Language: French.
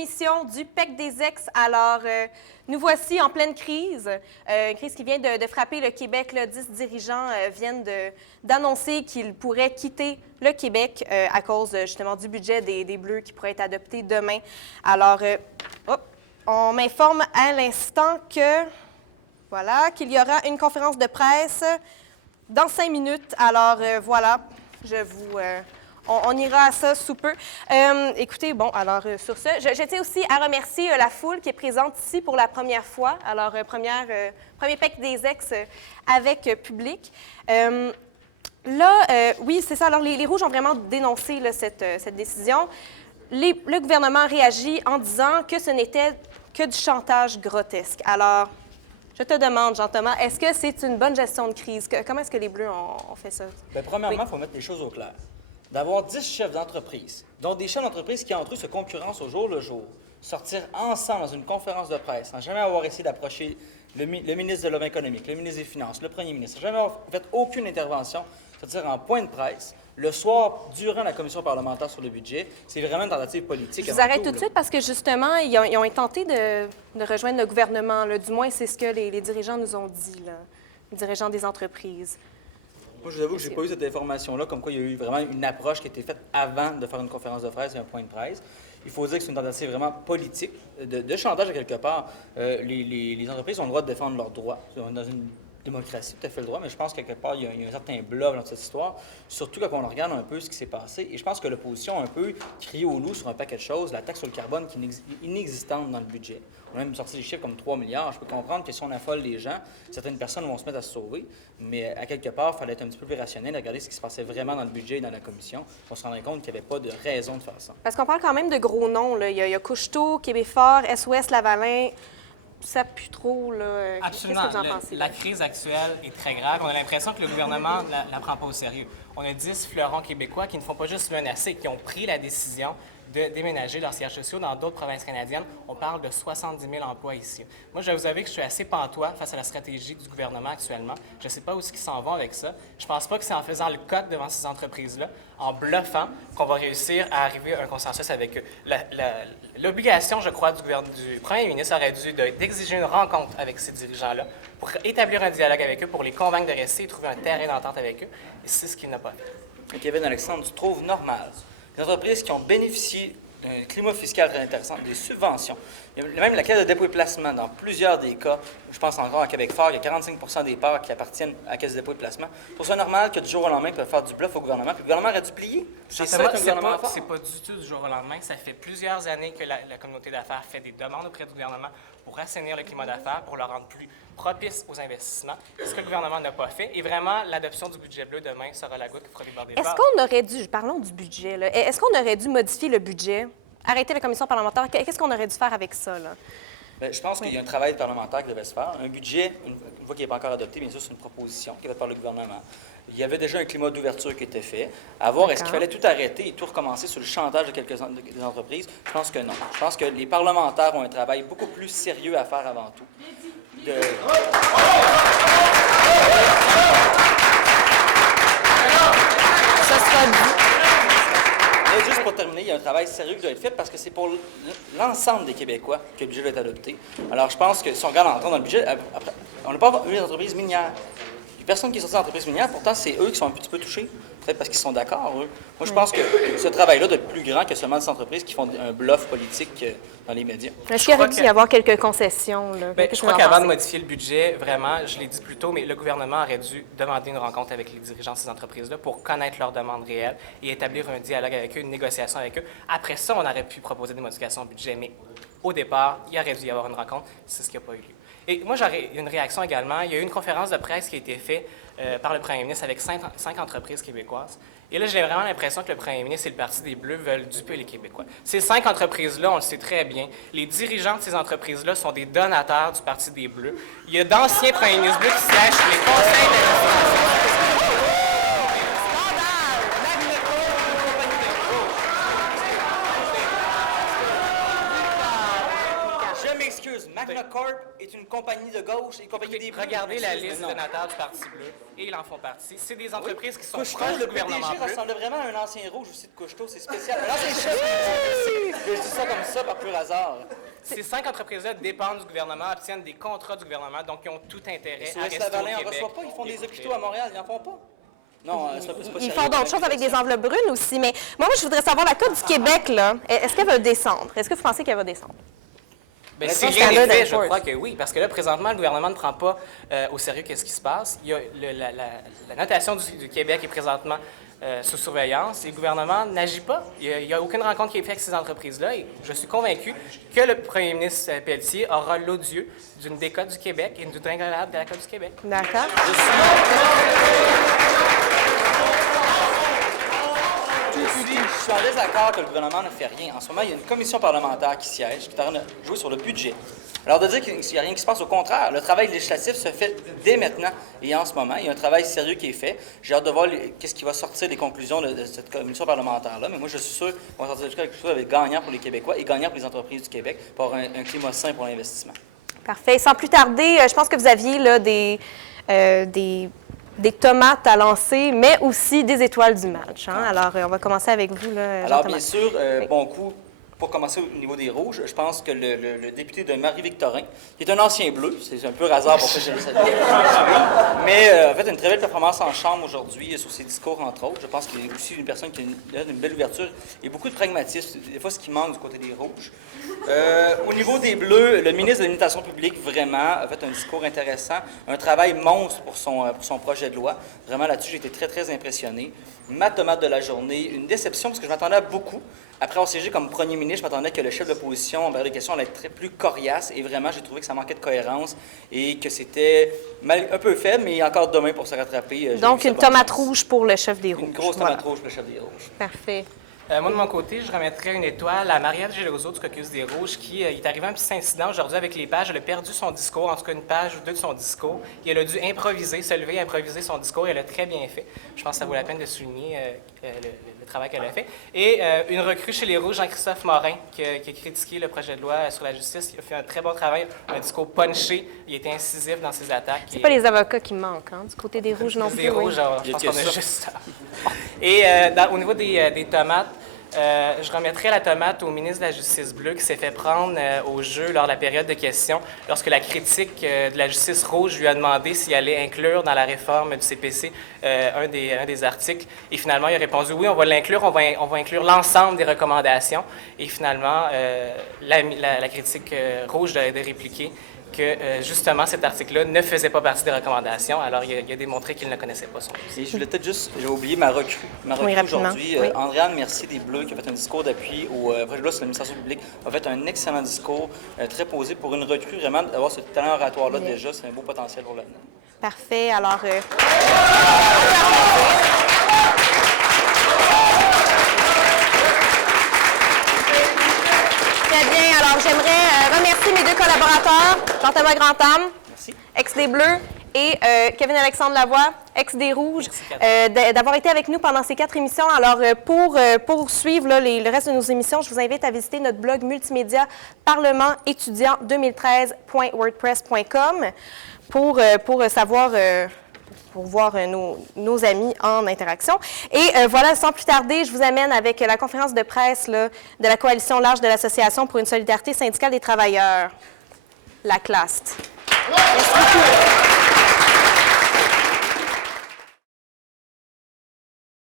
émission du PEC des ex. Alors, nous voici en pleine crise, une crise qui vient de frapper le Québec. Là, 10 dirigeants viennent d'annoncer qu'ils pourraient quitter le Québec à cause justement du budget des Bleus qui pourrait être adopté demain. Alors, on m'informe à l'instant voilà, qu'il y aura une conférence de presse dans 5 minutes. Alors, voilà, on ira à ça sous peu. Écoutez, bon, alors sur ce, je tiens aussi à remercier la foule qui est présente ici pour la première fois. Alors, premier PEC des ex avec public. Oui, c'est ça. Alors, les Rouges ont vraiment dénoncé là, cette décision. Le gouvernement réagit en disant que ce n'était que du chantage grotesque. Alors, je te demande, Jean-Thomas, est-ce que c'est une bonne gestion de crise? Comment est-ce que les Bleus ont fait ça? Bien, premièrement, il faut mettre les choses au clair. D'avoir 10 chefs d'entreprise, dont des chefs d'entreprise qui, entre eux, se concurrencent au jour le jour, sortir ensemble dans une conférence de presse, sans jamais avoir essayé d'approcher le ministre de l'Homme économique, le ministre des Finances, le premier ministre, sans jamais avoir fait aucune intervention, sortir en point de presse, le soir, durant la commission parlementaire sur le budget, c'est vraiment une tentative politique. Je vous arrête tout de suite parce que, justement, ils ont tenté de rejoindre le gouvernement. Là. Du moins, c'est ce que les dirigeants nous ont dit, là, les dirigeants des entreprises. Moi, je vous avoue que je n'ai pas eu cette information-là, comme quoi il y a eu vraiment une approche qui a été faite avant de faire une conférence de presse et un point de presse. Il faut dire que c'est une tentative vraiment politique, de chantage à quelque part. Les entreprises ont le droit de défendre leurs droits. Dans une démocratie, tout à fait le droit, mais je pense qu'à quelque part, il y a un certain bluff dans cette histoire, surtout quand on regarde un peu ce qui s'est passé. Et je pense que l'opposition a un peu crié au loup sur un paquet de choses, la taxe sur le carbone qui est inexistante dans le budget. On a même sorti des chiffres comme 3 milliards. Je peux comprendre que si on affole les gens, certaines personnes vont se mettre à se sauver, mais à quelque part, il fallait être un petit peu plus rationnel et regarder ce qui se passait vraiment dans le budget et dans la commission. On se rendait compte qu'il n'y avait pas de raison de faire ça. Parce qu'on parle quand même de gros noms. Là. Il y a Couche-Tôt, Québécois, SOS, Lavalin. Ça pue trop, là. Absolument. Qu'est-ce que vous en pensez? La crise actuelle est très grave. On a l'impression que le gouvernement ne la prend pas au sérieux. On a 10 fleurons québécois qui ne font pas juste menacer, qui ont pris la décision de déménager leurs sièges sociaux dans d'autres provinces canadiennes. On parle de 70 000 emplois ici. Moi, je vais vous avouer que je suis assez pantois face à la stratégie du gouvernement actuellement. Je ne sais pas où ils s'en vont avec ça. Je ne pense pas que c'est en faisant le coq devant ces entreprises-là, en bluffant, qu'on va réussir à arriver à un consensus avec eux. L'obligation, je crois, du premier ministre aurait dû d'exiger une rencontre avec ces dirigeants-là pour établir un dialogue avec eux, pour les convaincre de rester et trouver un terrain d'entente avec eux. Et c'est ce qu'il n'a pas fait. Et Kevin Alexandre, tu trouves normal les entreprises qui ont bénéficié d'un climat fiscal très intéressant, des subventions. Il y a même la Caisse de dépôt et placement dans plusieurs des cas. Je pense encore à Québec fort, il y a 45 des parts qui appartiennent à la Caisse de dépôt et placement. Pour ça, normal que du jour au lendemain, ils peuvent faire du bluff au gouvernement. Puis le gouvernement aurait dû plier. C'est ça qu'un gouvernement fort. C'est pas du tout du jour au lendemain. Ça fait plusieurs années que la communauté d'affaires fait des demandes auprès du gouvernement pour assainir le climat d'affaires, pour le rendre plus propice aux investissements. C'est ce que le gouvernement n'a pas fait. Et vraiment, l'adoption du budget bleu demain sera la goutte qui fera déborder le vase. Est-ce qu'on aurait dû, parlons du budget, là, est-ce qu'on aurait dû modifier le budget, arrêter la commission parlementaire? Qu'est-ce qu'on aurait dû faire avec ça, là? Bien, je pense qu'il y a un travail parlementaire qui devait se faire. Un budget, une fois qu'il n'est pas encore adopté, bien sûr, c'est une proposition qui est faite par le gouvernement. Il y avait déjà un climat d'ouverture qui était fait. À voir, est-ce qu'il fallait tout arrêter et tout recommencer sur le chantage de quelques des entreprises? Je pense que non. Je pense que les parlementaires ont un travail beaucoup plus sérieux à faire avant tout. Ça sera dit. Et juste pour terminer, il y a un travail sérieux qui doit être fait parce que c'est pour l'ensemble des Québécois que le budget va être adopté. Alors, je pense que si on regarde l'entrée dans le budget, après, on n'a pas eu d'entreprise minière. Il n'y a personne qui est sorti d'entreprise minière, pourtant, c'est eux qui sont un petit peu touchés. Peut-être parce qu'ils sont d'accord, eux. Moi, je pense que ce travail-là doit être plus grand que seulement des entreprises qui font un bluff politique dans les médias. Est-ce qu'il aurait dû y avoir quelques concessions? Là? Bien, je crois qu'avant de modifier le budget, vraiment, je l'ai dit plus tôt, mais le gouvernement aurait dû demander une rencontre avec les dirigeants de ces entreprises-là pour connaître leurs demandes réelles et établir un dialogue avec eux, une négociation avec eux. Après ça, on aurait pu proposer des modifications au budget, mais au départ, il aurait dû y avoir une rencontre. C'est ce qui n'a pas eu lieu. Et moi, j'aurais une réaction également. Il y a eu une conférence de presse qui a été faite par le premier ministre avec 5 entreprises québécoises. Et là, j'ai vraiment l'impression que le premier ministre et le Parti des Bleus veulent duper les Québécois. Ces 5 entreprises-là, on le sait très bien, les dirigeants de ces entreprises-là sont des donateurs du Parti des Bleus. Il y a d'anciens premiers ministres bleus qui siègent sur les conseils d'administration. Je m'excuse, Magna Corp est une compagnie de gauche et une compagnie des Bleus. Regardez la liste des donateurs du Parti bleu et ils en font partie. C'est des entreprises qui sont Couche-Tôt, proches du le gouvernement PDG bleu. ressemble vraiment à un ancien rouge aussi de Couche-Tôt, c'est spécial. Un ancien chef. Je dis ça comme ça par pur hasard. Ces 5 entreprises-là dépendent du gouvernement, obtiennent des contrats du gouvernement, donc ils ont tout intérêt à Sur rester Lavalin, au on Québec. reçoit pas, ils font des hôpitaux à Montréal, ils n'en font pas. Non, c'est pas Ils sérieux. font d'autres choses avec des enveloppes brunes aussi. Mais moi, je voudrais savoir, la Côte du Québec, là, est-ce qu'elle va descendre? Est-ce que vous pensez qu'elle va descendre? Bien, Mais si ça, rien Standard n'est fait, and je Poor's. crois que oui, parce que là, présentement, le gouvernement ne prend pas au sérieux qu'est-ce qui se passe. Il y a la notation du Québec est présentement sous surveillance et le gouvernement n'agit pas. Il n'y a aucune rencontre qui est faite avec ces entreprises-là et je suis convaincu que le premier ministre Pelletier aura l'odieux d'une décote du Québec et d'une dégringolade de la Côte du Québec. D'accord. Je suis en désaccord que le gouvernement ne fait rien. En ce moment, il y a une commission parlementaire qui siège, qui est en train de jouer sur le budget. Alors, de dire qu'il n'y a rien qui se passe, au contraire, le travail législatif se fait dès maintenant et en ce moment. Il y a un travail sérieux qui est fait. J'ai hâte de voir qu'est-ce qui va sortir des conclusions de cette commission parlementaire-là. Mais moi, je suis sûr qu'on va sortir de quelque chose avec gagnant pour les Québécois et gagnant pour les entreprises du Québec pour avoir un climat sain pour l'investissement. Parfait. Sans plus tarder, je pense que vous aviez là, des tomates à lancer, mais aussi des étoiles du match. Hein? Alors, on va commencer avec vous, là, Alors, Jean-Thomas. bien sûr, Oui. bon coup, pour commencer au niveau des Rouges, je pense que le député de Marie-Victorin, qui est un ancien bleu, c'est un peu hasard pour ça que je le savais, mais a fait une très belle performance en chambre aujourd'hui sur ses discours, entre autres. Je pense qu'il est aussi une personne qui a une belle ouverture et beaucoup de pragmatisme. Des fois, ce qui manque du côté des Rouges. Au niveau des Bleus, le ministre de l'Administration publique, vraiment, a fait un discours intéressant, un travail monstre pour son projet de loi. Vraiment, là-dessus, j'ai été très, très impressionné. Ma tomate de la journée, une déception, parce que je m'attendais à beaucoup. Après avoir siégé comme premier ministre, je m'attendais que le chef de l'opposition, envers les questions, allait être très plus coriace. Et vraiment, j'ai trouvé que ça manquait de cohérence et que c'était un peu faible, mais encore demain pour se rattraper. Donc, une tomate rouge pour le chef des Rouges. Une grosse tomate rouge pour le chef des Rouges. Parfait. Moi, de mon côté, je remettrais une étoile à Marielle Gélozo du Caucus des Rouges qui est arrivé un petit incident aujourd'hui avec les pages. Elle a perdu son discours, en tout cas une page ou deux de son discours. Et elle a dû improviser, se lever, improviser son discours. Et elle a très bien fait. Je pense que ça vaut la peine de souligner le travail qu'elle a fait. Et une recrue chez les Rouges, Jean-Christophe Morin, qui a critiqué le projet de loi sur la justice. Il a fait un très bon travail, un discours punché. Il était incisif dans ses attaques. C'est pas les avocats qui manquent, hein, du côté des Rouges non plus. Des Rouges, Oui. je pense qu'on a juste ça. Et au niveau des tomates, je remettrai la tomate au ministre de la Justice bleue qui s'est fait prendre au jeu lors de la période de questions lorsque la critique de la justice rouge lui a demandé s'il allait inclure dans la réforme du CPC un des articles. Et finalement, il a répondu oui, on va l'inclure, on va inclure l'ensemble des recommandations. Et finalement, la critique rouge a répliqué que justement cet article-là ne faisait pas partie des recommandations. Alors, il a démontré qu'il ne connaissait pas son dossier. Et je voulais peut-être juste, j'ai oublié ma recrue Oui, rapidement. aujourd'hui. Oui. Andréane Mercier des Bleus, qui a fait un discours d'appui au projet de loi sur l'administration publique, a fait un excellent discours, très posé pour une recrue, vraiment d'avoir ce talent oratoire-là déjà, c'est un beau potentiel pour l'avenir. Parfait. Alors, très bien. Alors, j'aimerais remercier mes deux collaborateurs, Jean-Thomas Grandâme, Merci. ex des Bleus, et Kevin-Alexandre Lavoie, ex des Rouges, d'avoir été avec nous pendant ces 4 émissions. Alors, pour suivre là, le reste de nos émissions, je vous invite à visiter notre blog multimédia parlement-étudiant2013.wordpress.com pour savoir... pour voir nos amis en interaction. Et voilà, sans plus tarder, je vous amène avec la conférence de presse là, de la Coalition large de l'Association pour une solidarité syndicale des travailleurs, la CLAST. Merci.